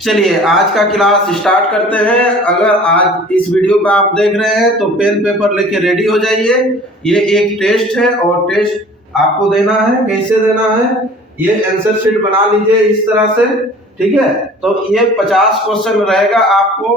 चलिए आज का क्लास स्टार्ट करते हैं। अगर आज इस वीडियो को आप देख रहे हैं तो पेन पेपर लेके रेडी हो जाइए। ये एक टेस्ट है और टेस्ट आपको देना है। कैसे देना है, ये आंसर शीट बना लीजिए इस तरह से, ठीक है। तो ये 50 क्वेश्चन रहेगा। आपको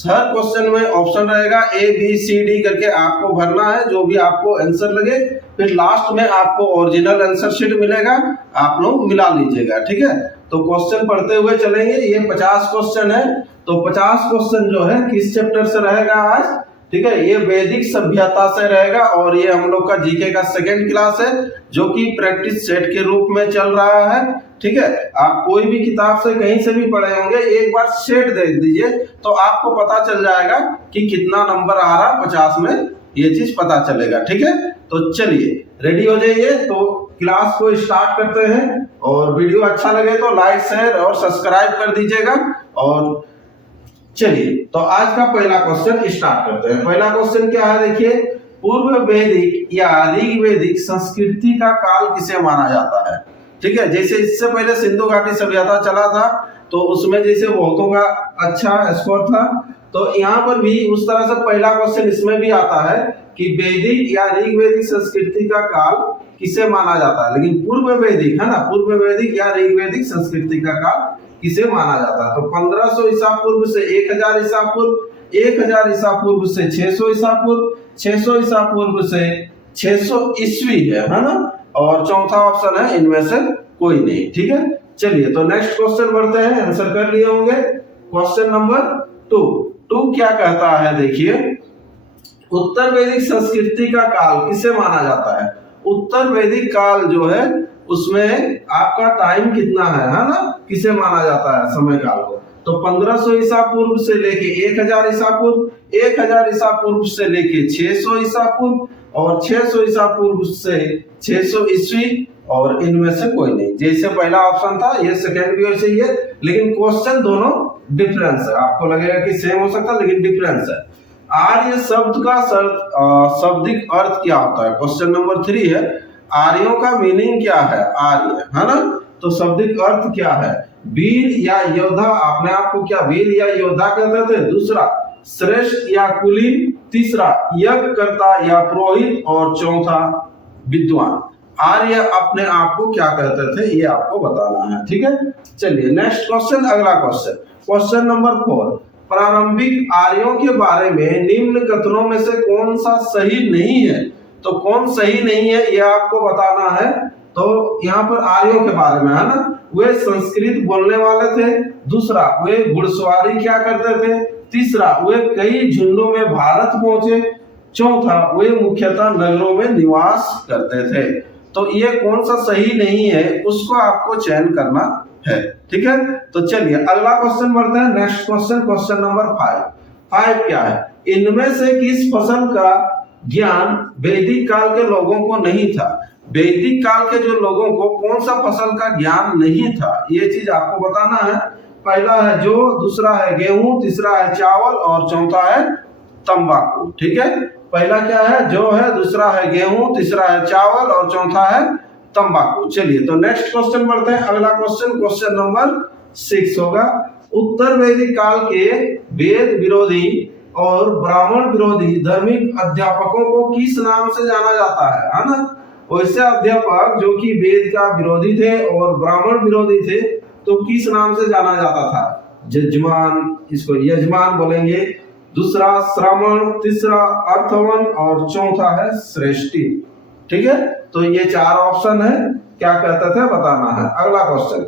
हर क्वेश्चन में ऑप्शन रहेगा ABCD करके आपको भरना है, जो भी आपको आंसर लगे। फिर लास्ट में आपको ओरिजिनल आंसर शीट मिलेगा, आप लोग मिला लीजिएगा, ठीक है। तो क्वेश्चन पढ़ते हुए चलेंगे। ये 50 क्वेश्चन है, तो 50 क्वेश्चन जो है किस चैप्टर से रहेगा आज, ठीक है। ये वैदिक सभ्यता से रहेगा और ये हम लोग का जीके का सेकंड क्लास है, जो कि प्रैक्टिस सेट के रूप में चल रहा है, ठीक है। आप कोई भी किताब से कहीं से भी पढ़े होंगे, एक बार सेट देख दीजिए तो आपको पता चल जाएगा कि कितना नंबर आ रहा 50 में, ये चीज पता चलेगा, ठीक है। तो चलिए रेडी हो जाइए, तो क्लास को स्टार्ट करते हैं। और वीडियो अच्छा लगे तो लाइक शेयर और सब्सक्राइब कर दीजिएगा। और चलिए तो आज का पहला क्वेश्चन स्टार्ट करते हैं। पहला क्वेश्चन क्या है, देखिए, पूर्व वैदिक या ऋग्वैदिक संस्कृति का काल किसे माना जाता है, ठीक है। जैसे इससे पहले सिंधु घाटी सभ्यता चला था, तो उसमें जैसे बहुतों का अच्छा स्कोर था, तो यहाँ पर भी उस तरह से पहला क्वेश्चन इसमें भी आता है कि वैदिक या ऋग्वैदिक संस्कृति का काल किसे माना जाता है। लेकिन पूर्व वैदिक है ना, पूर्व वैदिक या ऋग्वैदिक संस्कृति का काल किसे माना जाता है। तो 1500 ईसा पूर्व से 1000 ईसा पूर्व, 1000 ईसा पूर्व से 600 ईसा पूर्व, 600 ईसा पूर्व से 600 ईस्वी है ना। और चौथा ऑप्शन है इनमें से कोई नहीं, ठीक है। चलिए तो नेक्स्ट क्वेश्चन बढ़ते हैं। आंसर कर लिए होंगे। क्वेश्चन नंबर 2 क्या कहता है, देखिए, उत्तर वैदिक संस्कृति का काल किसे माना जाता है। उत्तर वैदिक काल जो है उसमें आपका टाइम कितना है ना, किसे माना जाता है समय काल को। तो 1500 ईसा पूर्व से लेके 1000 ईसा पूर्व, 1000 ईसा पूर्व से लेके 600 ईसा पूर्व, और 600 ईसा पूर्व से 600 ईस्वी, और इनमें से कोई नहीं। जैसे पहला ऑप्शन था, ये सेकंड भी वैसे ही है, लेकिन क्वेश्चन दोनों डिफरेंस है। आपको लगेगा कि सेम हो सकता है, लेकिन डिफरेंस है। आर्य शब्द का शाब्दिक अर्थ क्या होता है। क्वेश्चन नंबर 3 है, आर्यों का मीनिंग क्या है, आर्य है ना। तो शाब्दिक अर्थ क्या है, वीर या योद्धा। अपने आप को क्या वीर या योद्धा कहते थे। दूसरा, श्रेष्ठ या कुलीन। तीसरा, यज्ञकर्ता या पुरोहित। और चौथा, विद्वान। आर्य अपने आप को क्या कहते थे, ये आपको बताना है, ठीक है। चलिए नेक्स्ट क्वेश्चन, अगला क्वेश्चन, क्वेश्चन नंबर 4, प्रारंभिक आर्यों के बारे में निम्न कथनों में से कौन सा सही नहीं है। तो कौन सही नहीं है ये आपको बताना है। तो यहाँ पर आर्यों के बारे में है ना, वे संस्कृत बोलने वाले थे। दूसरा, वे घुड़सवारी क्या करते थे। तीसरा, वे कई झुंडों में भारत पहुंचे। चौथा, वे मुख्यतः नगरों में निवास करते थे। तो ये कौन सा सही नहीं है उसको आपको चयन करना है, ठीक है। तो चलिए अगला क्वेश्चन बढ़ते हैं। नेक्स्ट क्वेश्चन, क्वेश्चन नंबर 5 क्या है, इनमें से किस फसल का ज्ञान वैदिक काल के लोगों को नहीं था। वैदिक काल के जो लोगों को कौन सा फसल का ज्ञान नहीं था, ये चीज आपको बताना है। पहला है जौ, दूसरा है गेहूं, तीसरा है चावल, और चौथा है तंबाकू, ठीक है। पहला क्या है, जौ है, दूसरा है गेहूं, तीसरा है चावल, और चौथा है तंबाकू। चलिए तो नेक्स्ट क्वेश्चन बढ़ते हैं। अगला क्वेश्चन, क्वेश्चन नंबर 6 होगा, उत्तर वैदिक काल के वेद विरोधी और ब्राह्मण विरोधी धार्मिक अध्यापकों को किस नाम से जाना जाता है ना। वैसे अध्यापक जो कि वेद का विरोधी थे और ब्राह्मण विरोधी थे, तो किस नाम से जाना जाता था। यजमान, इसको यजमान बोलेंगे। दूसरा श्रवण, तीसरा अर्थवन, और चौथा है श्रेष्ठी, ठीक है। तो ये 4 ऑप्शन है, क्या कहते थे बताना है। अगला क्वेश्चन,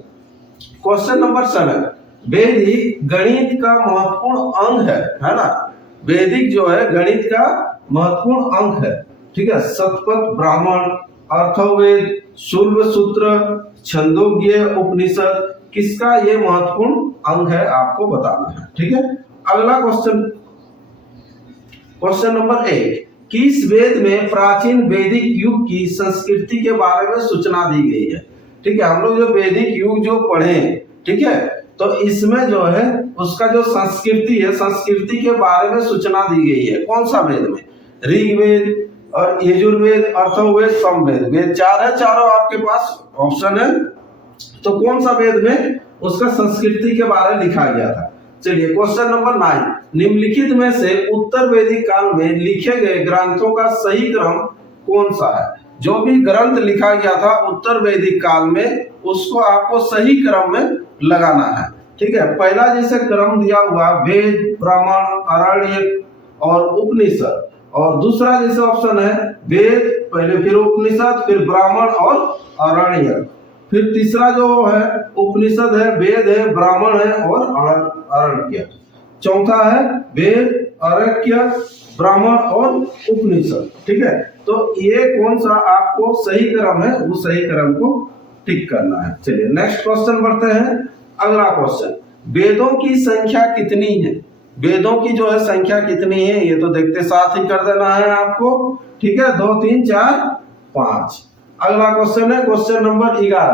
क्वेश्चन नंबर 7, वैदिक गणित का महत्वपूर्ण अंग है ना। वैदिक जो है गणित का महत्वपूर्ण अंग है, ठीक है। शतपथ ब्राह्मण, अर्थवेद, शूल्व सूत्र, छंदोग्य उपनिषद, किसका ये महत्वपूर्ण अंग है आपको बताना है, ठीक है। अगला क्वेश्चन, क्वेश्चन नंबर 8, किस वेद में प्राचीन वैदिक युग की संस्कृति के बारे में सूचना दी गई है, ठीक है। हम लोग जो वैदिक युग जो पढ़े, ठीक है, तो इसमें जो है उसका जो संस्कृति है, संस्कृति के बारे में सूचना दी गई है। कौन सा वेद में, ऋग्वेद और यजुर्वेद, अथर्ववेद, सामवेद। वेद 4 है, चारों आपके पास ऑप्शन है। तो कौन सा वेद में उसका संस्कृति के बारे में लिखा गया था। चलिए क्वेश्चन नंबर 9, निम्नलिखित में से उत्तर वैदिक काल में लिखे गए ग्रंथों का सही क्रम कौन सा है? जो भी ग्रंथ लिखा गया था उत्तर वैदिक काल में, उसको आपको सही क्रम में लगाना है। ठीक है, पहला जैसे क्रम दिया हुआ वेद, ब्राह्मण, आरण्यक और उपनिषद, और दूसरा जैसे ऑप्शन है वेद पहले, फिर उपनिषद, फिर ब्राह्मण और आरण्यक, फिर तीसरा जो है उपनिषद है, वेद है, ब्राह्मण है और आरण्यक, चौथा है वेद, आरण्यक, ब्राह्मण और उपनिषद। ठीक है, तो ये कौन सा आपको सही क्रम है, वो सही क्रम को टिक करना है। चलिए नेक्स्ट क्वेश्चन बढ़ते हैं। अगला क्वेश्चन, वेदों की संख्या कितनी है? वेदों की जो है संख्या कितनी है, ये तो देखते साथ ही कर देना है आपको। ठीक है, 2 3 4 5। अगला क्वेश्चन है क्वेश्चन नंबर 11,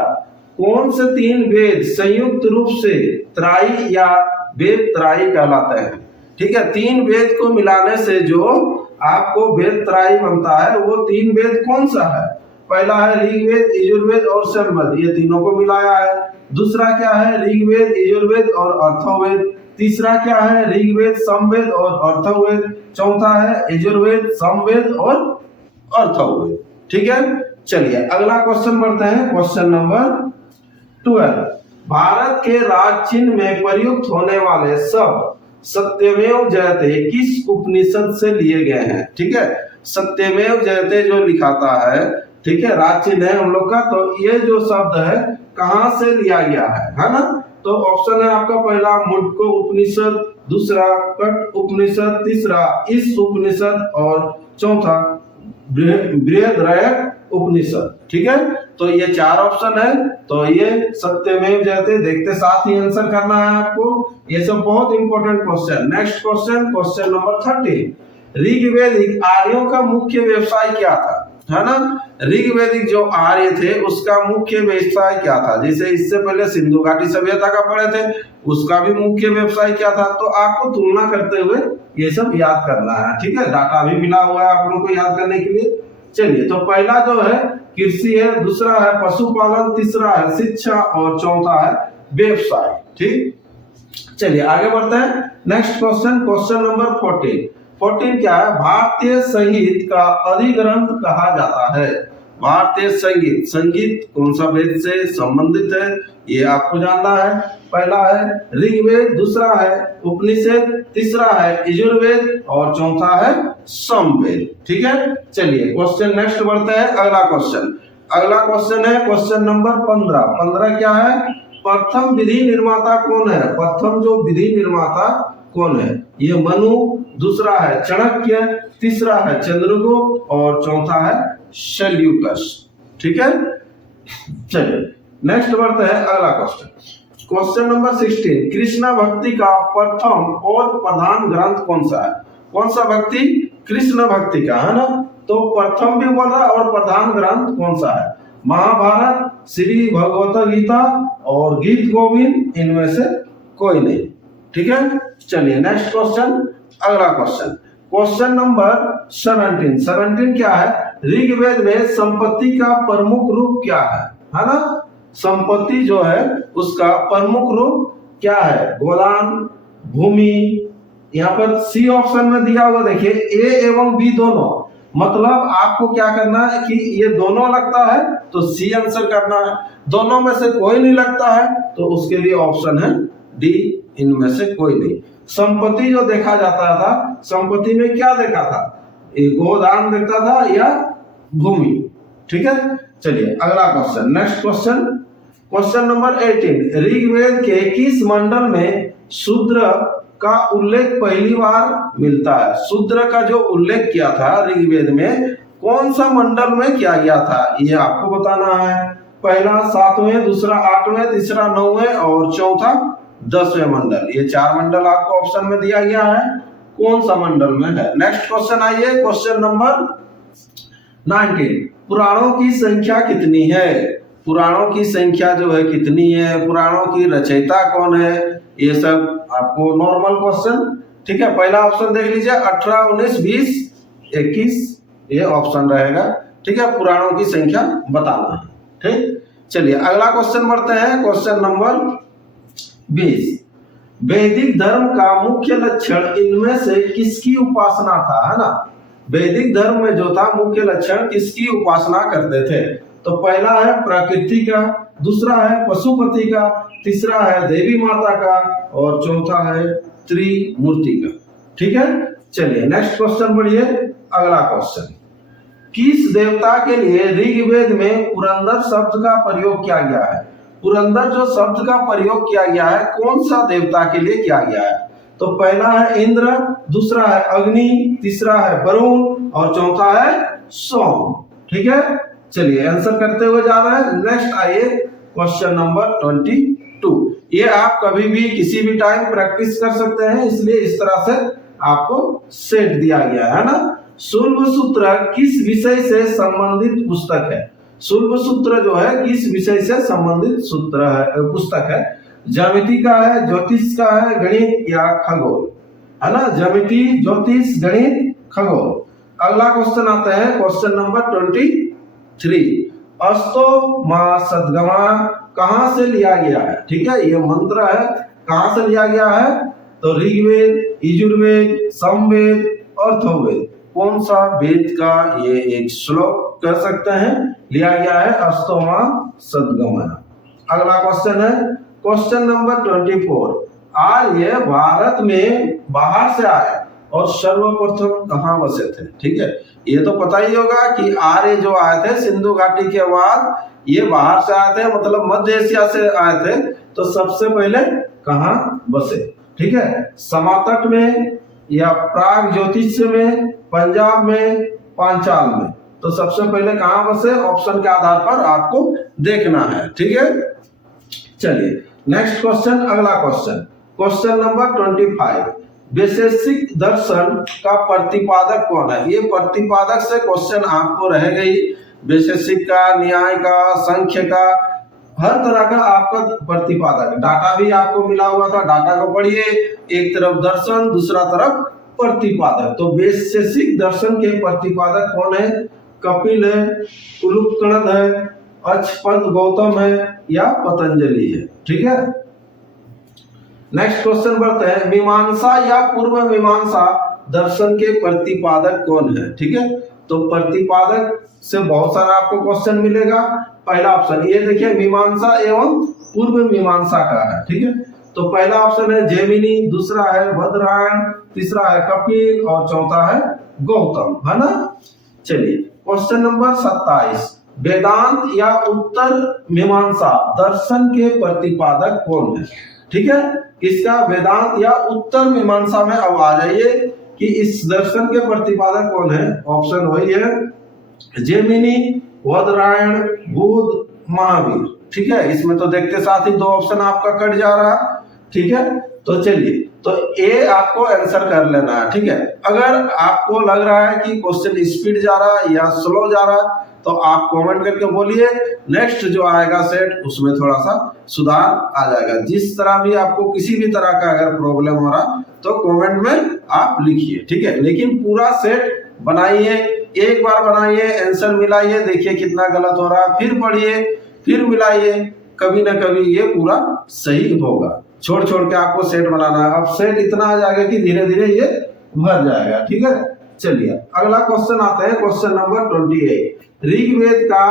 कौन से 3 वेद संयुक्त रूप से त्राई या वेद त्राई कहलाते हैं? ठीक है, 3 वेद को मिलाने से जो आपको वेद त्राई बनता है, वो 3 वेद कौन सा है? पहला है ऋग्वेद, यजुर्वेद और सामवेद, ये तीनों को मिलाया है। दूसरा क्या है? ऋग्वेद, यजुर्वेद और अथर्ववेद। तीसरा क्या है? ऋग्वेद, सामवेद और अथर्ववेद। चौथा है यजुर्वेद, सामवेद और अथर्ववेद। ठीक है, चलिए अगला क्वेश्चन बढ़ते हैं। क्वेश्चन नंबर 12, भारत के राज चिन्ह में प्रयुक्त होने वाले शब्द सत्यमेव जयते किस उपनिषद से लिए गए हैं? ठीक है, सत्यमेव जयते जो लिखाता है, ठीक है, राज चिन्ह है हम लोग का, तो ये जो शब्द है कहां से लिया गया है ना? तो ऑप्शन है आपका पहला मुंडको उपनिषद, दूसरा कट उपनिषद, तीसरा इस उपनिषद और चौथा बृहद्रयक उपनिषद। ठीक है, तो ये 4 ऑप्शन है, तो ये सत्यमेव जयते, देखते साथ ही आंसर करना है आपको। ये सब बहुत important question. Next question, question number 13, ऋग्वैदिक आर्यों का मुख्य व्यवसाय क्या था? है ना, ऋग्वैदिक जो आर्य थे उसका मुख्य व्यवसाय क्या था? जैसे इससे पहले सिंधु घाटी सभ्यता का पढ़े थे, उसका भी मुख्य व्यवसाय क्या था? तो आपको तुलना करते हुए ये सब याद करना है। ठीक है, डाटा भी मिला हुआ है आप लोगों को याद करने के लिए। चलिए, तो पहला जो है कृषि है, दूसरा है पशुपालन, तीसरा है शिक्षा और चौथा है व्यवसाय। ठीक, चलिए आगे बढ़ते हैं। नेक्स्ट क्वेश्चन, क्वेश्चन नंबर 14 क्या है? भारतीय संगीत का अधिग्रंथ कहा जाता है। भारतीय संगीत, संगीत कौन सा वेद से संबंधित है, ये आपको जानना है। पहला है ऋग्वेद, दूसरा है उपनिषद, तीसरा है यजुर्वेद और चौथा है सामवेद। ठीक है, चलिए क्वेश्चन नेक्स्ट बढ़ते हैं। अगला क्वेश्चन है क्वेश्चन नंबर 15 क्या है? प्रथम विधि निर्माता कौन है? प्रथम जो विधि निर्माता कौन है? ये मनु, दूसरा है चाणक्य, तीसरा है चंद्रगुप्त और चौथा है सेल्यूकस। ठीक है, चलिए नेक्स्ट बढ़ते हैं। अगला क्वेश्चन नंबर 16, कृष्णा भक्ति का प्रथम और प्रधान ग्रंथ कौन सा है? कौन सा भक्ति? कृष्ण भक्ति का, है ना? तो प्रथम भी बोल रहा है और प्रधान ग्रंथ कौन सा है? महाभारत, श्री भगवत गीता और गीत गोविंद, इनमें से कोई नहीं। ठीक है, चलिए नेक्स्ट क्वेश्चन। अगला क्वेश्चन नंबर 17 क्या है? ऋग्वेद में संपत्ति का प्रमुख रूप क्या है ना? संपत्ति जो है उसका प्रमुख रूप क्या है? गोदान, भूमि। यहाँ पर सी ऑप्शन में दिया हुआ देखिए, ए एवं बी दोनों, मतलब आपको क्या करना है कि ये दोनों लगता है तो सी आंसर करना है, दोनों में से कोई नहीं लगता है तो उसके लिए ऑप्शन है डी, इनमें से कोई नहीं। संपत्ति जो देखा जाता था, संपत्ति में क्या देखा था? गोदान देखता था या भूमि। ठीक है, चलिए अगला question, next question number 18, Rigveda के किस मंडल में शूद्र का उल्लेख पहली बार मिलता है? शूद्र का जो उल्लेख किया था ऋग्वेद में, कौन सा मंडल में किया गया था, ये आपको बताना है। पहला 7वें, दूसरा 8वें, तीसरा 9वें और चौथा 10वें मंडल। ये 4 मंडल आपको ऑप्शन में दिया गया है, कौन सा मंडल में है। नेक्स्ट क्वेश्चन आइए, क्वेश्चन नंबर 19, पुराणों की संख्या कितनी है? पुराणों की संख्या जो है कितनी है, पुराणों की रचयिता कौन है, ये सब आपको नॉर्मल क्वेश्चन। ठीक है, पहला ऑप्शन देख लीजिए, 18, 19, 20, 21, ये ऑप्शन रहेगा। ठीक है, पुराणों की संख्या बताना है। ठीक, चलिए अगला क्वेश्चन बढ़ते हैं, क्वेश्चन नंबर 20। वैदिक धर्म का मुख्य लक्षण इनमें से किसकी उपासना था, है ना। वैदिक धर्म में जो था मुख्य लक्षण किसकी उपासना करते थे। तो पहला है प्रकृति का, दूसरा है पशुपति का, तीसरा है देवी माता का और चौथा है त्रिमूर्ति का। ठीक है, चलिए नेक्स्ट क्वेश्चन बढ़िए। अगला क्वेश्चन, किस देवता के लिए ऋग्वेद में पुरंदर शब्द का प्रयोग किया गया है। पुरंदर जो शब्द का प्रयोग किया गया है कौन सा देवता के लिए किया गया है। तो पहला है इंद्र, दूसरा है अग्नि, तीसरा है वरुण और चौथा है सोम। ठीक है, चलिए आंसर करते हुए जा रहे हैं। नेक्स्ट आइए क्वेश्चन नंबर 22। ये आप कभी भी किसी भी टाइम प्रैक्टिस कर सकते हैं, इसलिए इस तरह से आपको सेट दिया गया है ना। शुल्ब सूत्र किस विषय से संबंधित पुस्तक है। शुल्ब सूत्र जो है किस विषय से संबंधित सूत्र है, पुस्तक है। ज्यामिति का है, ज्योतिष का है, गणित या खगोल, है ना। ज्यामिति, ज्योतिष, गणित, खगोल। अगला क्वेश्चन आता है क्वेश्चन नंबर 23। अस्तो मा सद्गमा कहां से लिया गया है। ठीक है, ये मंत्र है, कहां से लिया गया है। तो ऋग्वेद, यजुर्वेद, सामवेद और अथर्ववेद, कौन सा वेद का ये एक श्लोक कर सकते हैं लिया गया है अस्तो मा सद्गमा। अगला क्वेश्चन है क्वेश्चन नंबर 24। आर्य भारत में बाहर से आए और सर्वप्रथम कहां बसे थे। ठीक है, ये तो पता ही होगा कि आर्य जो आए थे सिंधु घाटी के बाद ये बाहर से आए थे, मतलब मध्य एशिया से आए थे। तो सबसे पहले कहां बसे। ठीक है, समातट में या प्राग ज्योतिष में, पंजाब में, पांचाल में। तो सबसे पहले कहां बसे, ऑप्शन के आधार पर आपको देखना है। ठीक है, चलिए नेक्स्ट क्वेश्चन। अगला क्वेश्चन क्वेश्चन नंबर 25। वैशेषिक दर्शन का प्रतिपादक कौन है। ये प्रतिपादक से क्वेश्चन आपको रहेगा ही। वैशेषिक का, न्याय का, संख्य का, हर तरह का आपका प्रतिपादक। डाटा भी आपको मिला हुआ था, डाटा को पढ़िए। एक तरफ दर्शन, दूसरा तरफ प्रतिपादक। तो वैशेषिक दर्शन के प्रतिपादक कौन है। कपिल है, उलूकनद है, अक्षपद गौतम है या पतंजलि है। ठीक है, नेक्स्ट क्वेश्चन बढ़ते हैं। मीमांसा या पूर्व मीमांसा दर्शन के प्रतिपादक कौन है। ठीक है, तो प्रतिपादक से बहुत सारा आपको क्वेश्चन मिलेगा। पहला ऑप्शन ये देखिए, मीमांसा एवं पूर्व मीमांसा का है। ठीक है, तो पहला ऑप्शन है जैमिनी, दूसरा है बदरायण, तीसरा है कपिल और चौथा है गौतम, है ना। चलिए क्वेश्चन नंबर 27। वेदांत या उत्तर मीमांसा दर्शन के प्रतिपादक कौन है। ठीक है, इसका वेदांत या उत्तर मीमांसा में अब आ जाइए कि इस दर्शन के प्रतिपादक कौन है। ऑप्शन वही है जैमिनी, बदरायण, बुद्ध, महावीर। ठीक है, इसमें तो देखते साथ ही दो ऑप्शन आपका कट जा रहा है। ठीक है, तो चलिए, तो ये आपको आंसर कर लेना है। ठीक है, अगर आपको लग रहा है कि क्वेश्चन स्पीड जा रहा है या स्लो जा रहा है तो आप कमेंट करके बोलिए। नेक्स्ट जो आएगा सेट उसमें थोड़ा सा सुधार आ जाएगा। जिस तरह भी आपको किसी भी तरह का अगर प्रॉब्लम हो रहा तो कमेंट में आप लिखिए। ठीक है, लेकिन पूरा सेट बनाइए, एक बार बनाइए, आंसर मिलाइए, देखिए कितना गलत हो रहा है, फिर पढ़िए, फिर मिलाइए, कभी ना कभी ये पूरा सही होगा। छोड़ छोड़ के आपको सेट बनाना है। अब सेट इतना आ जाएगा कि धीरे धीरे ये भर जाएगा। ठीक है, चलिए अगला क्वेश्चन आता है क्वेश्चन नंबर 28। ऋग्वेद का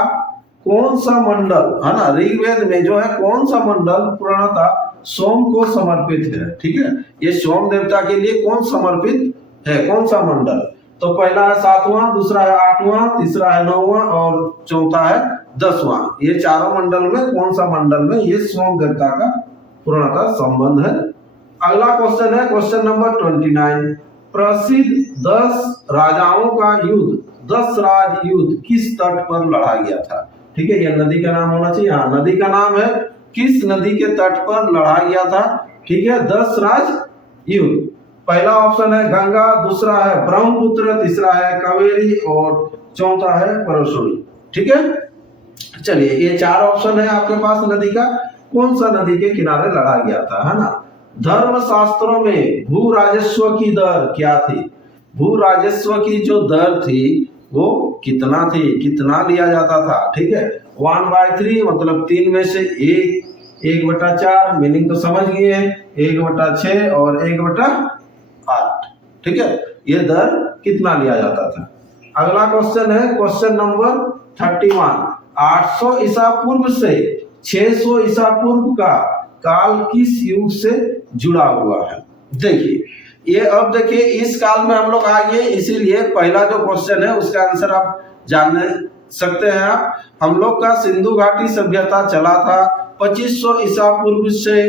कौन सा मंडल, है ना, ऋग्वेद में जो है कौन सा मंडल पूर्णतः सोम को समर्पित है। ठीक है, ये सोम देवता के लिए कौन समर्पित है, कौन सा मंडल। तो पहला है 7वां, दूसरा है 8वां, तीसरा है 9वां और चौथा है 10वां। ये चारों मंडल में कौन सा मंडल में ये सोम देवता का पूर्णतः संबंध है। अगला क्वेश्चन है क्वेश्चन नंबर 29। प्रसिद्ध 10 राजाओं का युद्ध, 10 राज युद्ध किस तट पर लड़ा गया था। ठीक है, यह नदी का नाम होना चाहिए। हाँ, नदी का नाम है, किस नदी के तट पर लड़ा गया था। ठीक है, 10 राज युद्ध। पहला ऑप्शन है गंगा, दूसरा है ब्रह्मपुत्र, तीसरा है कावेरी और चौथा है परशुराम। ठीक है, चलिए ये 4 ऑप्शन है आपके पास नदी का, कौन सा नदी के किनारे लड़ा गया था, है ना। धर्म शास्त्रों में भू राजस्व की दर क्या थी। भू राजस्व की जो दर थी वो कितना थी, कितना लिया जाता था। ठीक है, 1/3 मतलब 3 में से 1 1/4, मीनिंग तो समझ गए, 1/6 और 1/8। ठीक है, ये दर कितना लिया जाता था। अगला क्वेश्चन है क्वेश्चन नंबर 31। 800 ईसा पूर्व से 600 ईसा पूर्व का काल किस युग से जुड़ा हुआ है। देखिए ये, अब देखिए इस काल में हम लोग आ गए, इसीलिए पहला जो क्वेश्चन है उसका आंसर आप जान सकते हैं। आप हम लोग का सिंधु घाटी सभ्यता चला था 2500 ईसा पूर्व से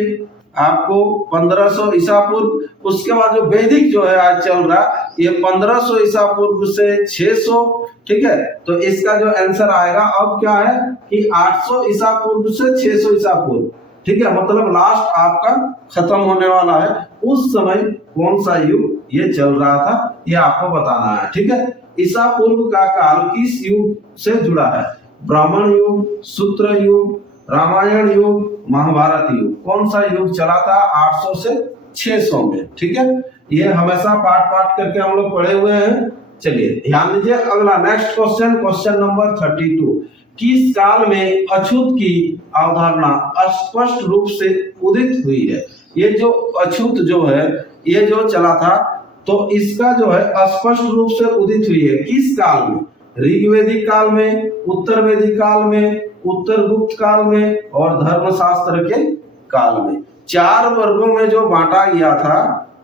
आपको 1500 ईसा पूर्व। उसके बाद जो वैदिक जो है आज चल रहा, ये 1500 ईसा पूर्व से 600। ठीक है, तो इसका जो आंसर आएगा अब क्या है कि 800 ईसा पूर्व से 600 ईसा पूर्व। ठीक है, मतलब लास्ट आपका खत्म होने वाला है, उस समय कौन सा युग ये चल रहा था ये आपको बताना है। ठीक है, ईसा पूर्व का काल किस युग से जुड़ा है। ब्राह्मण युग, सूत्र युग, रामायण युग, महाभारत युग, कौन सा युग चला था 800 से 600 में। ठीक है, ये हमेशा पाठ पाठ करके हम लोग पढ़े हुए हैं। चलिए ध्यान दीजिए, अगला नेक्स्ट क्वेश्चन, क्वेश्चन नंबर 32। किस काल में अछूत की अवधारणा स्पष्ट रूप से उदित हुई है। ये जो अछूत जो है ये जो चला था, तो इसका जो है स्पष्ट रूप से उदित हुई है किस काल में। ऋग्वेदिक काल में, उत्तर वैदिक काल में, उत्तर गुप्त काल में और धर्मशास्त्र के काल में। 4 वर्गों में जो बांटा गया था।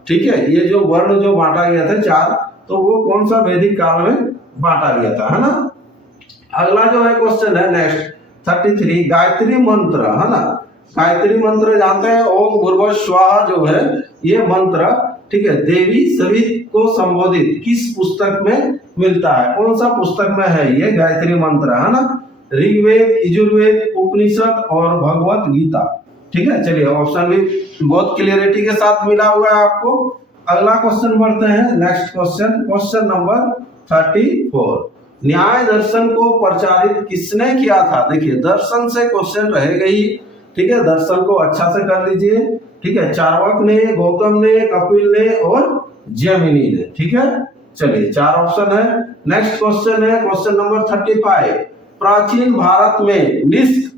ठीक है, ये जो वर्ण जो बांटा गया था 4, तो वो कौन सा वैदिक काल में बांटा गया था, है ना। अगला जो है क्वेश्चन है नेक्स्ट 33। गायत्री मंत्र, है ना, गायत्री मंत्र जानते हैं, ओम भूर्भुवः स्वः जो है ये मंत्र। ठीक है, देवी सवित को संबोधित किस पुस्तक में मिलता है, कौन सा पुस्तक में है ये गायत्री मंत्र, है ना। ऋग्वेद, यजुर्वेद, उपनिषद और भगवत गीता। ठीक है, चलिए ऑप्शन भी बहुत क्लियरिटी के साथ मिला हुआ है आपको। अगला क्वेश्चन बढ़ते हैं नेक्स्ट क्वेश्चन, क्वेश्चन नंबर 34। न्याय दर्शन को प्रचारित किसने किया था। देखिए दर्शन से क्वेश्चन रहेगा ही। ठीक है, दर्शन को अच्छा से कर लीजिए। ठीक है, चार्वाक ने, गौतम ने, कपिल ने और जैमिनी ने। ठीक है, चलिए 4 ऑप्शन है। नेक्स्ट क्वेश्चन है क्वेश्चन नंबर 35। प्राचीन भारत में निष्क,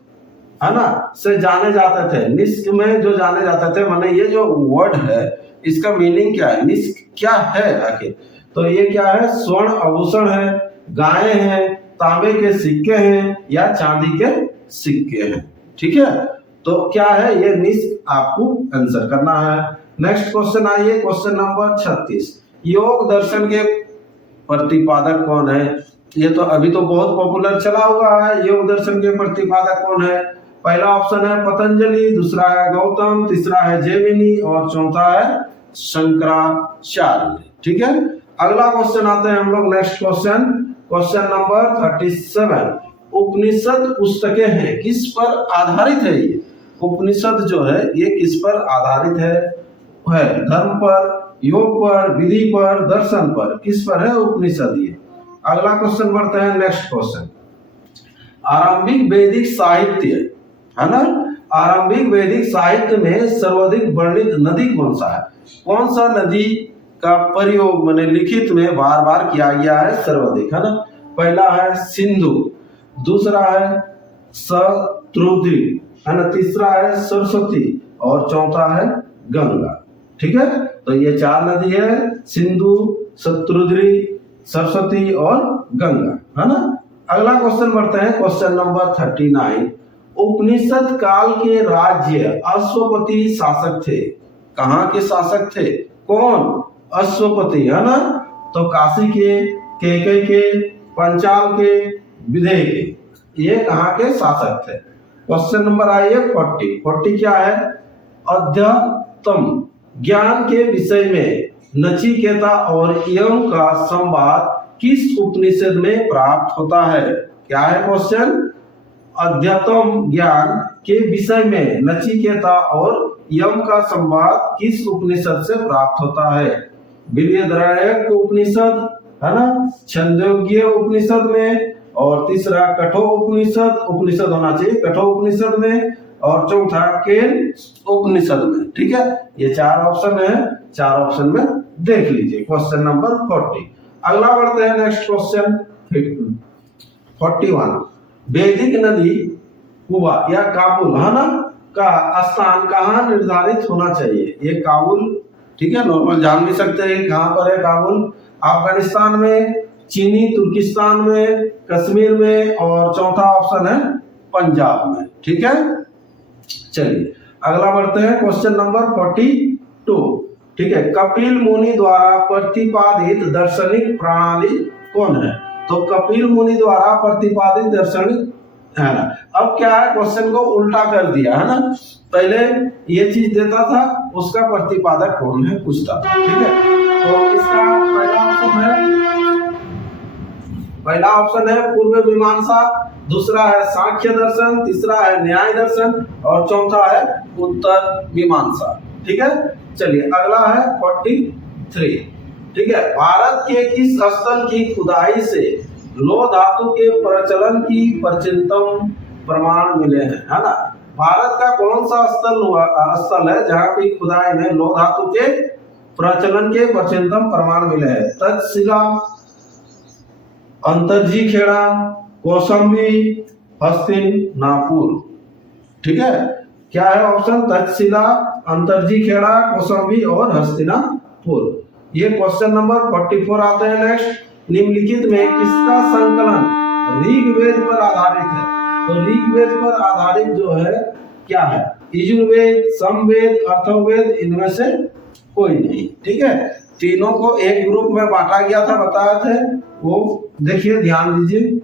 है ना, से जाने जाते थे। निष्क में जो जाने जाते थे, माने ये जो वर्ड है इसका मीनिंग क्या है, निष्क क्या है आखिर। तो ये क्या है, स्वर्ण आभूषण है, गायें हैं, तांबे के सिक्के हैं या चांदी के सिक्के हैं। ठीक है, तो क्या है ये निष्क, आपको आंसर करना है। नेक्स्ट क्वेश्चन आइए क्वेश्चन नंबर 36। योग दर्शन के प्रतिपादक कौन है। ये तो अभी तो बहुत पॉपुलर चला हुआ है। योग दर्शन के प्रतिपादक कौन है। पहला ऑप्शन है पतंजलि, दूसरा है गौतम, तीसरा है जैमिनी और चौथा है शंकराचार्य। ठीक है, अगला क्वेश्चन आते हैं हम लोग नेक्स्ट क्वेश्चन, क्वेश्चन नंबर 37। उपनिषद पुस्तकें हैं किस पर आधारित है। ये उपनिषद जो है ये किस पर आधारित है धर्म पर, योग पर, विधि पर, दर्शन पर, किस पर है उपनिषद ये। अगला क्वेश्चन बढ़ते हैं नेक्स्ट क्वेश्चन। आरंभिक वैदिक साहित्य, है ना, आरंभिक वैदिक साहित्य में सर्वाधिक वर्णित नदी कौन सा है। कौन सा नदी का प्रयोग मैंने लिखित में बार बार किया गया है सर्वाधिक, है ना। पहला है सिंधु, दूसरा है शतद्रुधि, है ना, तीसरा है सरस्वती और चौथा है गंगा। ठीक है, तो ये 4 नदी है, सिंधु, शतद्रुधि, सरस्वती और गंगा, है ना। अगला क्वेश्चन बढ़ते हैं क्वेश्चन नंबर 39। उपनिषद काल के राज्य अश्वपति शासक थे। कहाँ के शासक थे, कौन, अश्वपति, है ना। तो काशी के, केकई के, पंचाल के, विदेह के, ये कहाँ के शासक थे। क्वेश्चन नंबर आइए 40 क्या है। अध्यात्म ज्ञान के विषय में नचिकेता और यम का संवाद किस उपनिषद में प्राप्त होता है। क्या है क्वेश्चन, अध्यात्म ज्ञान के विषय में नचिकेता और यम का संवाद किस उपनिषद से प्राप्त होता है। बृहदारण्यक उपनिषद, है ना, छंदोग्य उपनिषद में, और तीसरा कठोर उपनिषद होना चाहिए, कठोर उपनिषद में, और चौथा केन उपनिषद में। ठीक है, ये 4 ऑप्शन है, 4 ऑप्शन में देख लीजिए क्वेश्चन नंबर 40। अगला बढ़ते हैं नेक्स्ट क्वेश्चन 41। वैदिक नदी कुआ या काबुल, है ना, का स्थान कहाँ निर्धारित होना चाहिए? ये काबुल, ठीक है, नॉर्मल जान भी सकते हैं कहाँ पर है काबुल, अफगानिस्तान में, चीनी तुर्किस्तान में, कश्मीर में, और चौथा ऑप्शन है पंजाब में। ठीक है, चलिए अगला बढ़ते हैं क्वेश्चन नंबर 42। ठीक है, कपिल मुनि द्वारा प्रतिपादित दार्शनिक प्रणाली कौन है? तो कपिल मुनि द्वारा प्रतिपादित दार्शनिक है ना। अब क्या है, क्वेश्चन को उल्टा कर दिया है ना, पहले ये चीज देता था, उसका प्रतिपादक कौन है पूछता था। ठीक है, तो इसका पहला ऑप्शन है पूर्व मीमांसा, दूसरा है सांख्य दर्शन, तीसरा है न्याय दर्शन, और चौथा है उत्तर मीमांसा। ठीक है, चलिए अगला है 43। ठीक है, भारत के किस स्थल की खुदाई से लौह धातु के प्रचलन की प्राचीनतम प्रमाण मिले हैं? है ना, भारत का कौन सा स्थल है जहाँ की खुदाई में लौह धातु के प्रचलन के प्राचीनतम प्रमाण मिले हैं? तक्षशिला, अंतरजी खेड़ा, कौशाम्बी, हस्तिनापुर। ठीक है, क्या है ऑप्शन? तक्षशिला, अंतरजी खेड़ा, कौशाम्बी और हस्तिनापुर। ये क्वेश्चन नंबर 44 आते हैं। नेक्स्ट, निम्नलिखित में किसका संकलन ऋग्वेद पर आधारित है? तो ऋग्वेद पर आधारित जो है क्या है? यजुर्वेद, सामवेद, अथर्ववेद, इनमें से कोई नहीं। ठीक है, तीनों को एक ग्रुप में बांटा गया था, बताया थे, वो देखिए ध्यान दीजिए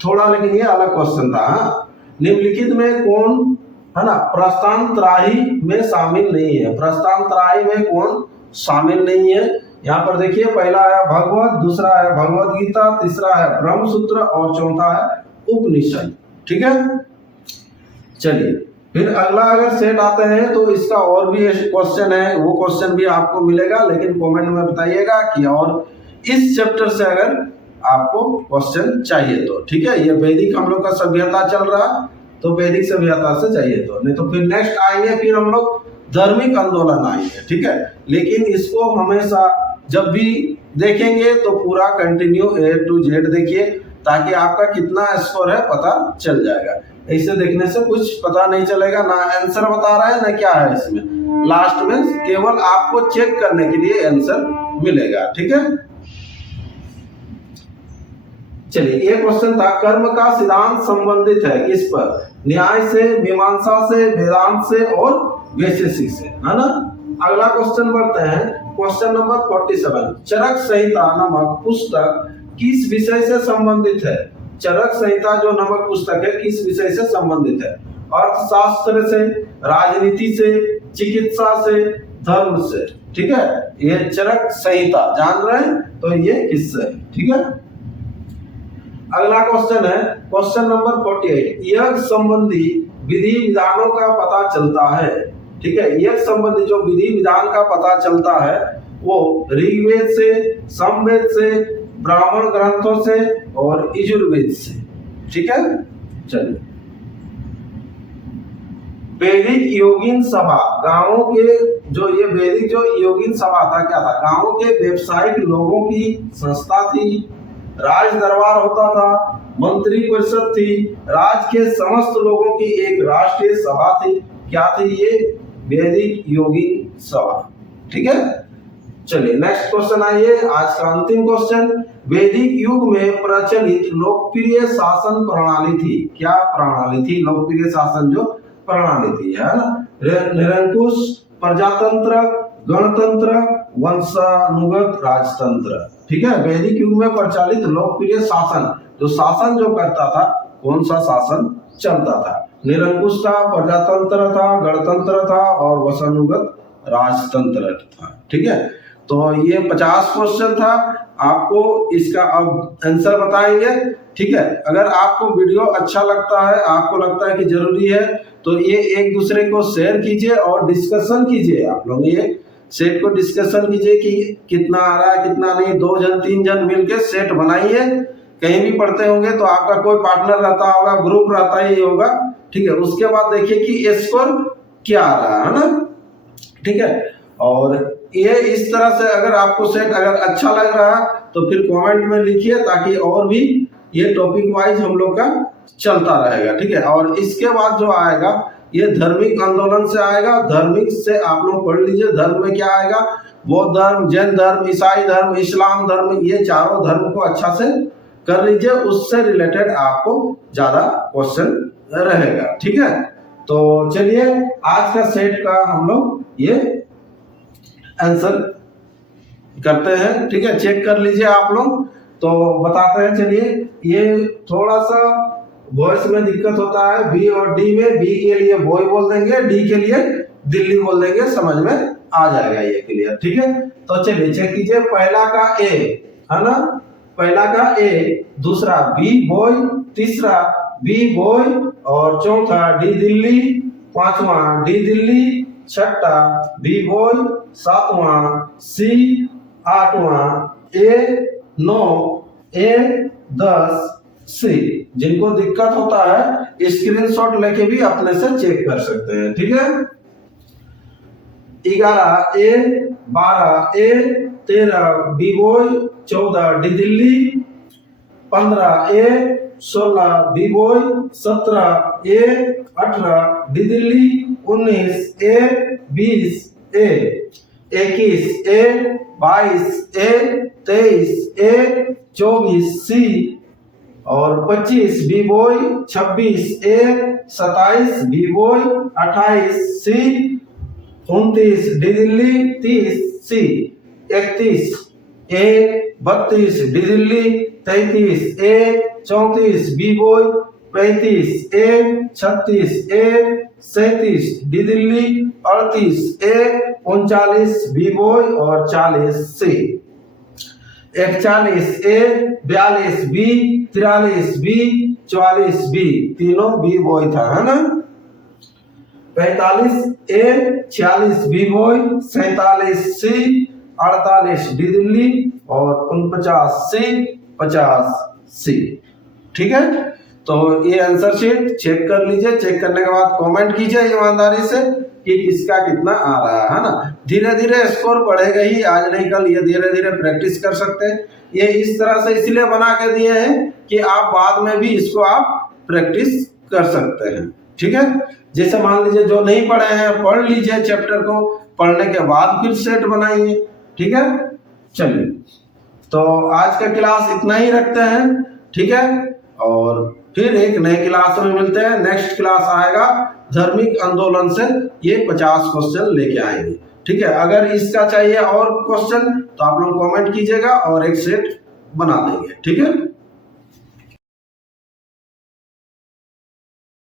थोड़ा, लेकिन ये अलग क्वेश्चन था। निम्नलिखित में कौन है ना प्रस्थान त्राही में शामिल नहीं है? प्रस्थान त्राही में कौन शामिल नहीं है? यहाँ पर देखिए, पहला है भगवत, दूसरा है भगवत गीता, तीसरा है ब्रह्मसूत्र और चौथा है उपनिषद। ठीक है, चलिए फिर अगला अगर सेट आते हैं तो इसका और भी क्वेश्चन है, वो क्वेश्चन भी आपको मिलेगा, लेकिन कमेंट में बताइएगा कि और इस चैप्टर से अगर आपको क्वेश्चन चाहिए तो। ठीक है, ये वैदिक हम लोग का सभ्यता चल रहा, तो वैदिक सभ्यता से चाहिए तो, नहीं तो फिर नेक्स्ट आएंगे, फिर हम लोग धार्मिक आंदोलन आएंगे। ठीक है, लेकिन इसको हमेशा जब भी देखेंगे तो पूरा कंटिन्यू A to Z देखिए, ताकि आपका कितना स्कोर है पता चल जाएगा। ऐसे देखने से कुछ पता नहीं चलेगा, ना आंसर बता रहा है ना क्या है इसमें, लास्ट में केवल आपको चेक करने के लिए आंसर मिलेगा। ठीक है, चलिए ये क्वेश्चन था, कर्म का सिद्धांत संबंधित है किस पर? न्याय से, मीमांसा से, वेदांत से और वैशेषिक से, है ना। अगला क्वेश्चन बढ़ते हैं, क्वेश्चन नंबर 47। चरक संहिता नामक पुस्तक किस विषय से संबंधित है? चरक संहिता जो नामक पुस्तक है किस विषय से संबंधित है? अर्थशास्त्र से, राजनीति से, चिकित्सा से, धर्म से। ठीक है, ये चरक संहिता जान रहे हैं तो ये किससे? ठीक है, अगला क्वेश्चन है क्वेश्चन नंबर 48। यज्ञ संबंधी विधि विधानों का पता चलता है। ठीक है, यज्ञ संबंधी जो विधि विधान का पता चलता है वो ऋग्वेद से, सामवेद से, ब्राह्मण ग्रंथों से और यजुर्वेद से। ठीक है, चलिए वैदिक योगिन सभा, गांवों के जो ये वैदिक जो योगिन सभा था क्या था? गांवों के व्यवसायिक लोगों की संस्था थी, राज दरबार होता था, मंत्री परिषद थी, राज्य के समस्त लोगों की एक राष्ट्रीय सभा थी। क्या थी ये? वैदिक योगिन सभा। ठीक है, चलिए नेक्स्ट क्वेश्चन आइए, आज का अंतिम क्वेश्चन। वैदिक युग में प्रचलित लोकप्रिय शासन प्रणाली थी। क्या प्रणाली थी? लोकप्रिय शासन जो प्रणाली थी, है ना, निरंकुश, प्रजातंत्र, गणतंत्र, वंशानुगत राजतंत्र। ठीक है, वैदिक युग में प्रचलित लोकप्रिय शासन, जो शासन जो करता था, कौन सा शासन चलता था? निरंकुश था, प्रजातंत्र था, गणतंत्र था और वंशानुगत राजतंत्र था। ठीक है, तो ये 50 क्वेश्चन था, आपको इसका अब आंसर बताएंगे। ठीक है, अगर आपको वीडियो अच्छा लगता है, आपको लगता है कि जरूरी है, तो ये एक दूसरे को शेयर कीजिए और डिस्कशन कीजिए। आप लोग ये सेट को डिस्कशन कीजिए कि कितना आ रहा है कितना नहीं, 2 जन 3 जन मिलकर सेट बनाइए। कहीं भी पढ़ते होंगे तो आपका कोई पार्टनर रहता होगा, ग्रुप रहता ही होगा। ठीक है, उसके बाद देखिए कि स्कोर क्या आ रहा है ना। ठीक है, और ये इस तरह से अगर आपको सेट अगर अच्छा लग रहा है तो फिर कमेंट में लिखिए, ताकि और भी ये टॉपिक वाइज हम लोग का चलता रहेगा। ठीक है, और इसके बाद जो आएगा ये धार्मिक आंदोलन से आएगा। धार्मिक से आप लोग पढ़ लीजिए, धर्म में क्या आएगा, बौद्ध धर्म, जैन धर्म, ईसाई धर्म, इस्लाम धर्म, ये चारों धर्म को अच्छा से कर लीजिए, उससे रिलेटेड आपको ज्यादा क्वेश्चन रहेगा। ठीक है, तो चलिए आज का सेट का हम लोग ये आंसर करते हैं। ठीक है, चेक कर लीजिए आप लोग, तो बताते हैं। चलिए, ये थोड़ा सा वॉइस में दिक्कत होता है, बी और डी में। बी के लिए बॉय बोल देंगे, डी के लिए दिल्ली बोल देंगे, समझ में आ जाएगा ये क्लियर। ठीक है, तो चलिए चेक कीजिए। पहला का ए है ना, पहला का ए, दूसरा बी बॉय, तीसरा बी बॉय, और चौथा डी दिल्ली, पांचवा डी दिल्ली, छठा बी बॉय, सातवां सी, आठवां ए, 9 ए, 10 सी। जिनको दिक्कत होता है स्क्रीनशॉट लेके भी अपने से चेक कर सकते हैं। ठीक है, 11 ए, 12 ए, 13 बी बॉय, 14 डी दिल्ली, 15 ए, 16 बी बॉय, 17 ए, 18 डी दिल्ली, 19 ए, 20 ए, 21 ए, 22 ए, 23 ए, 24 सी, और 25 बी बॉय, 26 ए, 27 बी बॉय, 28 सी, 29 डी दिल्ली, 30 सी, 31 ए, 32 डी दिल्ली, 33 ए, 34 बी बॉय, 35 ए, 36 ए, 37 डी दिल्ली, 38 ए, 39 बी बॉय, और 40 सी, 41 ए, 42 बी, 43 बी, 44 बी, तीनों बी बॉय था, है ना। 45 ए, 46 बी बॉय, 47 सी, 48 डी दिल्ली, और 49 सी, 50 सी। ठीक है, तो ये आंसर शीट चेक कर लीजिए। चेक करने के बाद कमेंट कीजिए ईमानदारी से कि किसका कितना आ रहा है ना। धीरे धीरे स्कोर बढ़ेगा ही, आज नहीं कल, ये धीरे धीरे प्रैक्टिस कर सकते हैं। ये इस तरह से इसलिए बना के दिए हैं कि आप बाद में भी इसको आप प्रैक्टिस कर सकते हैं। ठीक है, जैसे मान लीजिए जो नहीं पढ़े हैं पढ़ लीजिए, चैप्टर को पढ़ने के बाद फिर सेट बनाइए। ठीक है, चलिए तो आज का क्लास इतना ही रखते हैं। ठीक है, और फिर एक नए क्लास में मिलते हैं। नेक्स्ट क्लास आएगा धार्मिक आंदोलन से, ये 50 क्वेश्चन लेके आएंगे। ठीक है, अगर इसका चाहिए और क्वेश्चन तो आप लोग कमेंट कीजिएगा और एक सेट बना देंगे। ठीक है।